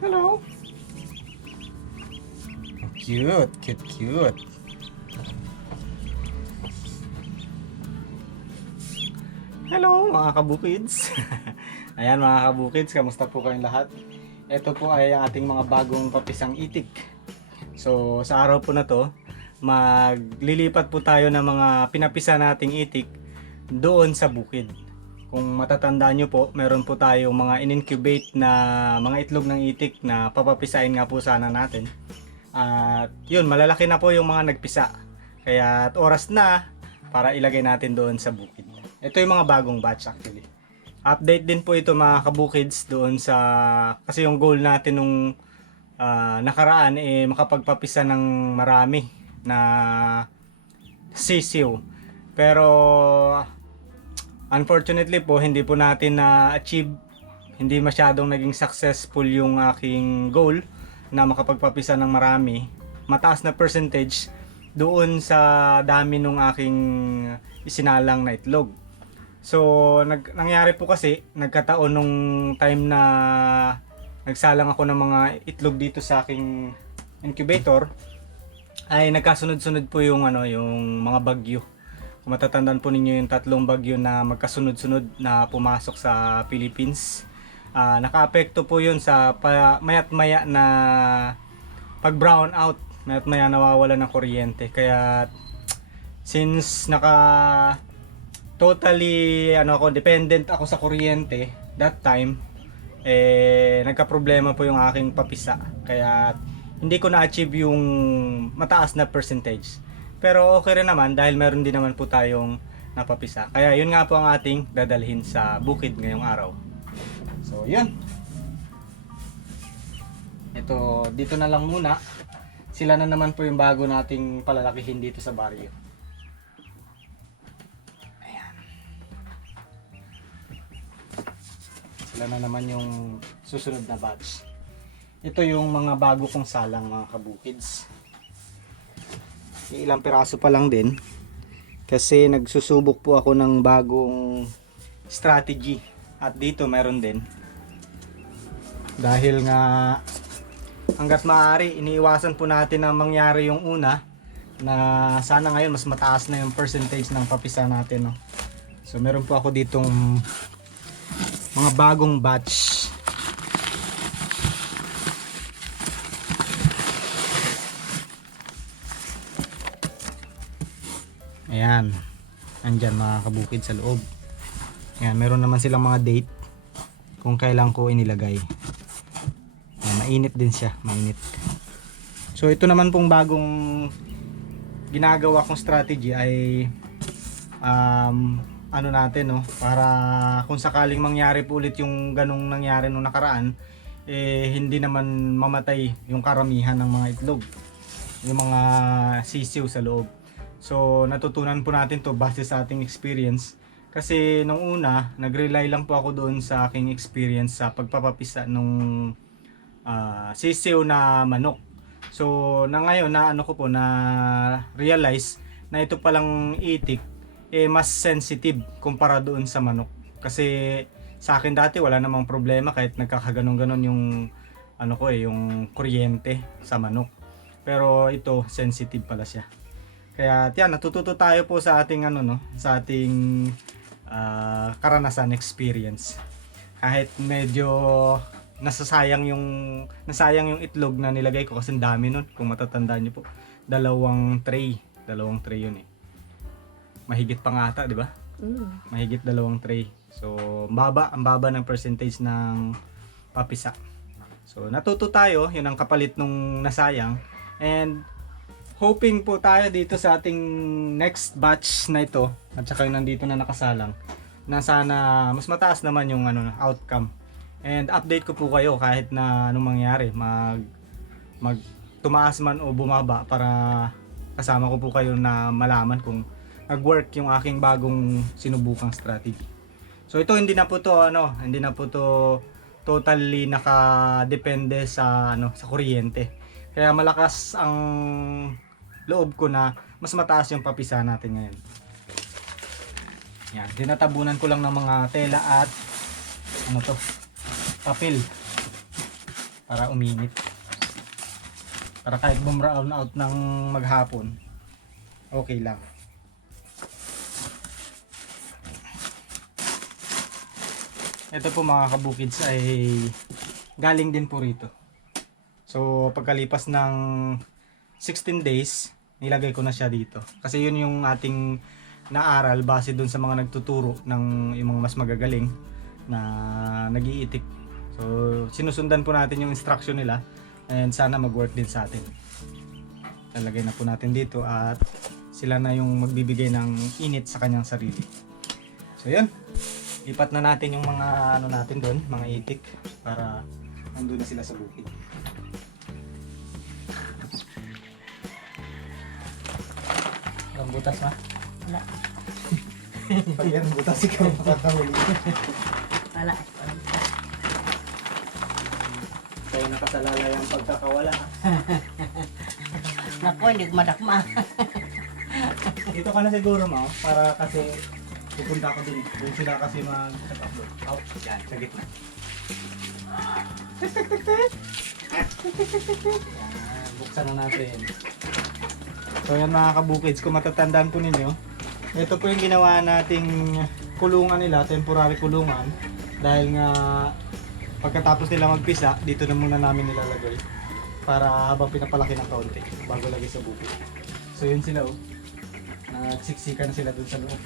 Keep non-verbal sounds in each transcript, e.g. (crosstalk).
Hello. Cute, cute, cute. Hello mga kabukids. (laughs) Ayan mga kabukids, kamusta po kayong lahat? Ito po ay ang ating mga bagong papisang itik. So sa araw po na to, maglilipat po tayo ng mga pinapisa nating itik doon sa bukid. Kung matatandaan nyo po, meron po tayong mga in-incubate na mga itlog ng itik na papapisain nga po sana natin. At yun, malalaki na po yung mga nagpisa. Kaya oras na para ilagay natin doon sa bukid. Ito yung mga bagong batch actually. Update din po ito mga kabukids doon sa kasi yung goal natin nung ah, nakaraan eh makapagpapisa ng marami na sisiw. Pero unfortunately po hindi po natin na-achieve hindi masyadong naging successful yung aking goal na makapagpapisa ng marami. Mataas na percentage doon sa dami nung aking isinalang na itlog. So, nag, nangyari po kasi, nagkataon nung time na nagsalang ako ng mga itlog dito sa aking incubator, ay nagkasunod-sunod po yung ano, yung mga bagyo. Kung matatandaan po ninyo yung tatlong bagyo na magkasunod-sunod na pumasok sa Philippines. Ah, nakaapekto po yun sa pa, mayat maya na pag brown out, mayat maya nawawala ng kuryente. Kaya since naka totally ano ako dependent ako sa kuryente that time eh nagka-problema po yung aking papisa kaya hindi ko na-achieve yung mataas na percentage pero okay rin naman dahil meron din naman po tayong napapisa. Kaya yun nga po ang ating dadalhin sa bukid ngayong araw. So yun. Ito dito na lang muna. Sila na naman po yung bago nating palalakihin dito sa baryo. Sila na naman yung susunod na batch. Ito yung mga bago kong salang mga kabukids. Ilang piraso pa lang din. Kasi nagsusubok po ako ng bagong strategy. At dito meron din. Dahil nga hanggat maaari iniiwasan po natin na mangyari yung una na sana ngayon mas mataas na yung percentage ng papisa natin no. So meron po ako ditong mga bagong batch. Ayan. Andyan mga kabukid sa loob. Ayan, meron naman silang mga date kung kailan ko inilagay. Ayan, mainit din siya, mainit. So ito naman pong bagong ginagawa kong strategy ay um, ano natin no para kung sakaling mangyari po ulit yung ganong nangyari nung nakaraan eh hindi naman mamatay yung karamihan ng mga itlog yung mga sisiw sa loob so natutunan po natin to base sa ating experience kasi nung una nag-rely lang po ako doon sa aking experience sa pagpapapisa nung ah, sisiw na manok so na ngayon na ano ko po na realize na ito palang itik eh mas sensitive kumpara doon sa manok. Kasi sa akin dati wala namang problema kahit nagkakaganon-ganon yung ano ko eh, yung kuryente sa manok. Pero ito sensitive pala siya. Kaya tiyan, natututo tayo po sa ating ano no, sa ating ah, karanasan experience. Kahit medyo nasasayang yung nasayang yung itlog na nilagay ko kasi dami nun kung matatandaan niyo po. Dalawang tray, dalawang tray yun eh mahigit pa nga ata, di ba? Mm. Mahigit dalawang tray. So, ang baba, ang baba ng percentage ng papisa. So, natuto tayo, yun ang kapalit nung nasayang. And, hoping po tayo dito sa ating next batch na ito, at saka yung nandito na nakasalang, na sana mas mataas naman yung ano, outcome. And update ko po kayo kahit na anong mangyari, mag, mag tumaas man o bumaba para kasama ko po kayo na malaman kung nag-work yung aking bagong sinubukang strategy. So ito hindi na po to ano, hindi na po to totally nakadepende sa ano, sa kuryente. Kaya malakas ang loob ko na mas mataas yung papisa natin ngayon. Yan, tinatabunan ko lang ng mga tela at ano to, papel para uminit. Para kahit bumrown out ng maghapon, okay lang. Ito po mga kabukids ay galing din po rito. So pagkalipas ng 16 days, nilagay ko na siya dito. Kasi yun yung ating naaral base dun sa mga nagtuturo ng yung mga mas magagaling na nagiitik. So sinusundan po natin yung instruction nila and sana mag-work din sa atin. Lalagay na po natin dito at sila na yung magbibigay ng init sa kanyang sarili. So yun, lipat na natin yung mga ano natin doon, mga itik para nandun na sila sa bukid. (laughs) Ang butas ma? Wala. Pag yan ang butas, ikaw makakahuli. Wala. Kaya nakasalalay ang pagkakawala. (laughs) Naku, hindi ko madakma. (laughs) Dito ka na siguro mo, para kasi pupunta ako dun. Doon sila kasi mag-upload. Out, yan, sa gitna. Yan, buksan na natin. So yan mga kabukids, kung matatandaan po ninyo, ito po yung ginawa nating kulungan nila, temporary kulungan. Dahil nga pagkatapos nila magpisa, dito na muna namin nilalagay. Para habang pinapalaki ng kaunti, bago lagay sa bukid. So yun sila oh. Nagsiksikan sila dun sa loob.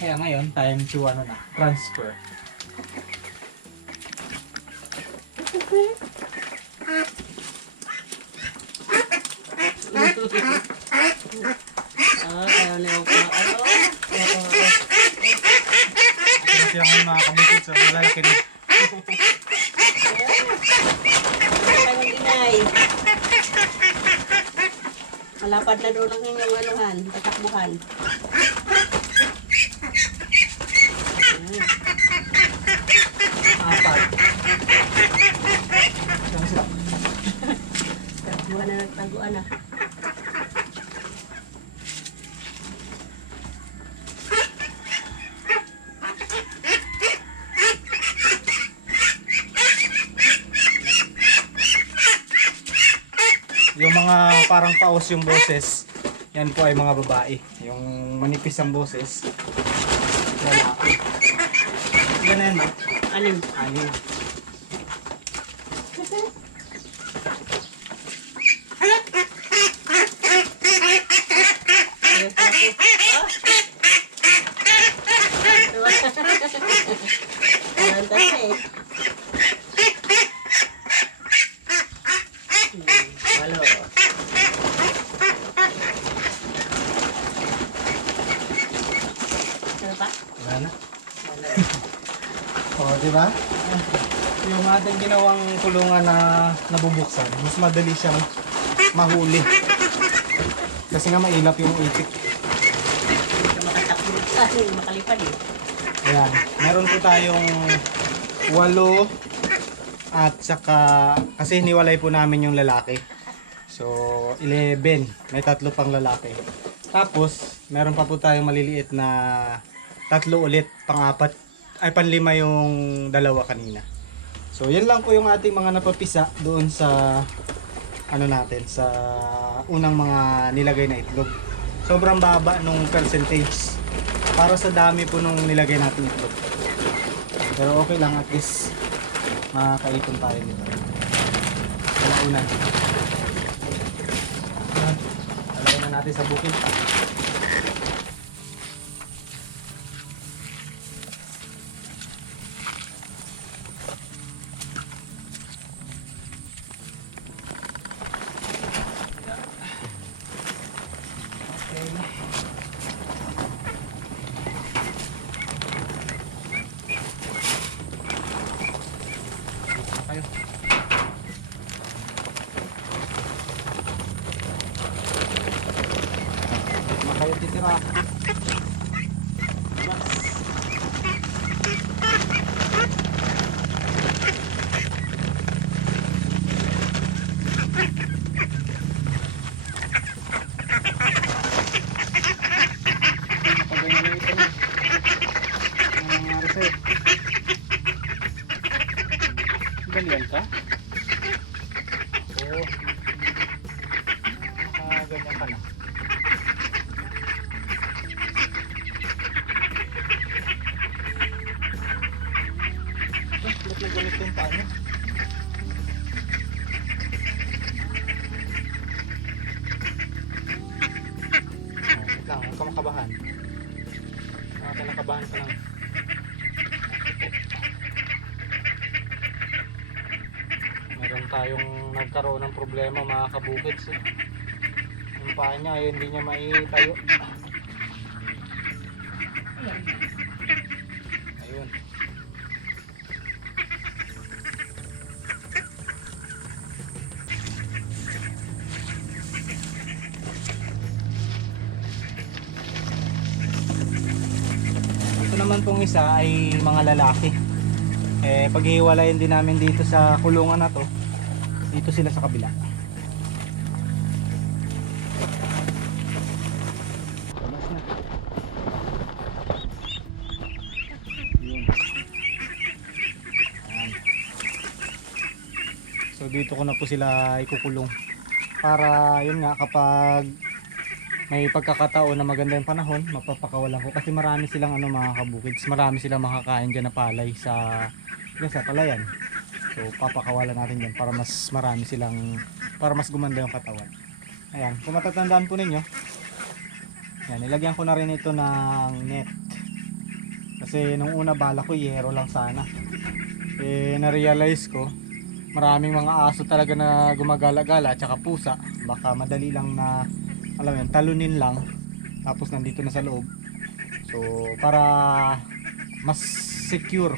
Kaya ngayon, time to ano na, transfer. Ah, ayaw niya ako. Ano? Pero sila ngayon mga kabukid, so lalaki na. Inay. Malapad na doon ang inyong anuhan, tatakbuhan. Apat. Saan sila? Takbuhan na nagtaguan ah. Yung mga parang paus yung boses, yan po ay mga babae. Yung manipis ang boses, lalaki. Yan na yan, ma. Anim. Anim. Ayan kasi eh. Hmm, Walo. Ano pa? Wala na. Walo. O, di ba? Yung ating ginawang kulungan na nabubuksan, mas madali siyang mahuli. Kasi nga mailap yung itik. Hindi ka makatakbo. Hindi makalipad eh. Ayan. Meron po tayong walo at saka kasi hiniwalay po namin yung lalaki. So, 11. May tatlo pang lalaki. Tapos, meron pa po tayong maliliit na tatlo ulit, pang-apat, ay panlima yung dalawa kanina. So, yan lang po yung ating mga napapisa doon sa ano natin, sa unang mga nilagay na itlog. Sobrang baba nung percentage para sa dami po nung nilagay natin itlog. Pero okay lang at least makakaipon tayo nito. Ayan. Talagay na natin sa bukid. Okay. Dito na kayo. Dito na kayo dito. Ganyan ka? Oo. Ah, ganyan ka na. Eh, ba't na ganito yung paa niya? Oh, wait lang, huwag ka makabahan. Ah, kinakabahan ka lang. Meron tayong nagkaroon ng problema mga kabukids eh. Yung paa niya ay hindi niya maitayo. Ayun. Ito naman pong isa ay mga lalaki. Eh paghihiwalayin din namin dito sa kulungan na to. Dito sila sa kabila. So dito ko na po sila ikukulong. Para yun nga kapag may pagkakataon na maganda yung panahon, mapapakawalan ko kasi marami silang ano mga kabukids, marami silang makakain dyan na palay sa dyan sa palayan. So papakawalan natin dyan para mas marami silang para mas gumanda yung katawan. Ayan, kung matatandaan po ninyo, yan, nilagyan ko na rin ito ng net. Kasi nung una bala ko yero lang sana. Eh na-realize ko maraming mga aso talaga na gumagala-gala at saka pusa. Baka madali lang na alam yun, talunin lang tapos nandito na sa loob. So para mas secure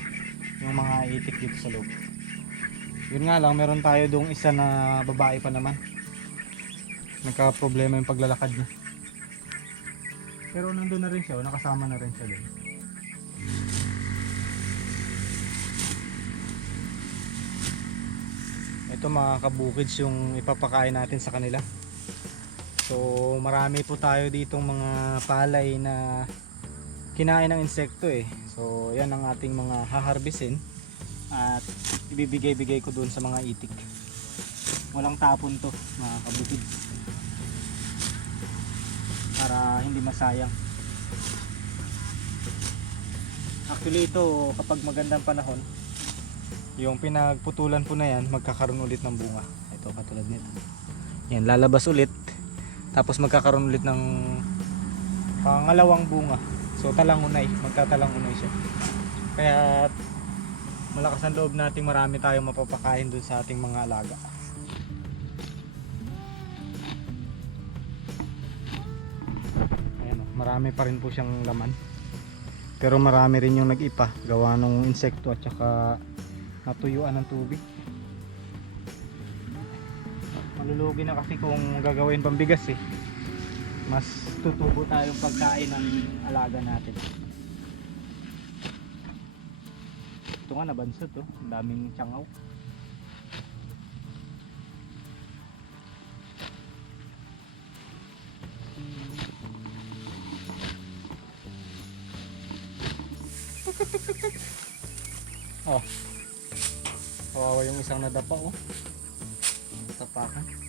yung mga itik dito sa loob. Yun nga lang, meron tayo dong isa na babae pa naman. Nagka problema yung paglalakad niya. Pero nandun na rin siya, o nakasama na rin siya doon. Ito mga kabukids yung ipapakain natin sa kanila. So marami po tayo ditong mga palay na kinain ng insekto eh. So yan ang ating mga haharbisin at ibibigay-bigay ko doon sa mga itik. Walang tapon to mga kabukids. Para hindi masayang. Actually ito kapag magandang panahon yung pinagputulan po na yan magkakaroon ulit ng bunga. Ito katulad nito. Yan lalabas ulit tapos magkakaroon ulit ng pangalawang bunga. So talangunay, magtatalangunay siya. Kaya malakas ang loob nating marami tayong mapapakain dun sa ating mga alaga. Ayan, marami pa rin po siyang laman. Pero marami rin yung nag-ipa gawa ng insekto at saka natuyuan ng tubig. Malulugi na kasi kung gagawin pambigas eh. Mas tutubo tayong pagkain ng alaga natin. Ito nga nabansot oh. Ang daming tsangaw. (laughs) Oh. Kawawa yung isang nadapa oh. Tapakan.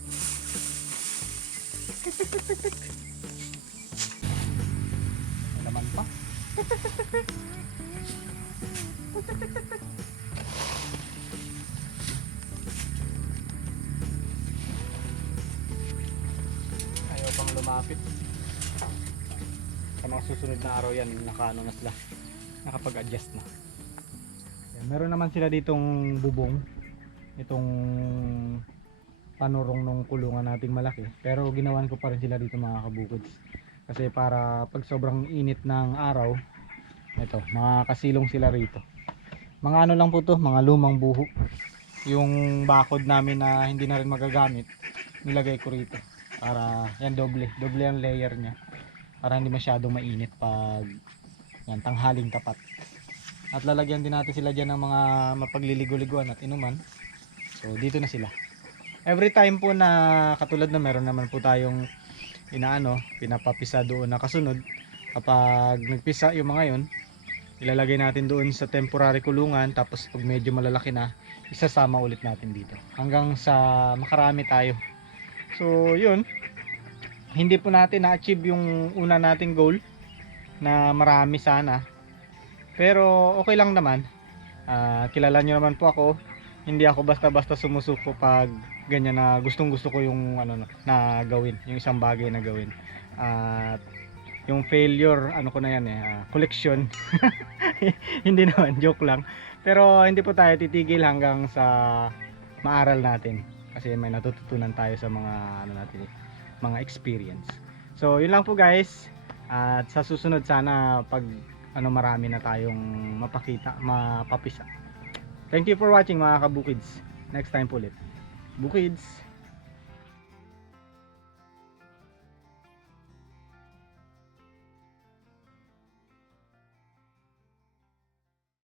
Ayaw pang lumapit. Sa mga susunod na araw yan, nakaano na sila. Nakapag-adjust na. Yan, meron naman sila ditong bubong. Itong panurong nung kulungan nating malaki. Pero ginawan ko pa rin sila dito mga kabukids. Kasi para pag sobrang init ng araw, ito, makakasilong sila rito. Mga ano lang po to, mga lumang buho. Yung bakod namin na hindi na rin magagamit, nilagay ko rito. Para, yan doble, doble ang layer niya. Para hindi masyadong mainit pag yan, tanghaling tapat. At lalagyan din natin sila dyan ng mga mapagliligo-liguan at inuman. So dito na sila. Every time po na katulad na meron naman po tayong inaano, pinapapisa doon na kasunod. Kapag nagpisa yung mga yon, ilalagay natin doon sa temporary kulungan tapos pag medyo malalaki na isasama ulit natin dito. Hanggang sa makarami tayo. So yun. Hindi po natin na-achieve yung una nating goal na marami sana. Pero okay lang naman. Ah, kilala nyo naman po ako. Hindi ako basta-basta sumusuko pag ganyan na gustong gusto ko yung ano na- gawin yung isang bagay na gawin. At yung failure ano ko na yan eh ah, collection. (laughs) Hindi naman joke lang. Pero hindi po tayo titigil hanggang sa maaral natin. Kasi may natututunan tayo sa mga ano natin eh, mga experience. So yun lang po guys. At sa susunod sana pag ano marami na tayong mapakita mapapisa. Thank you for watching mga kabukids. Next time po ulit. Bukids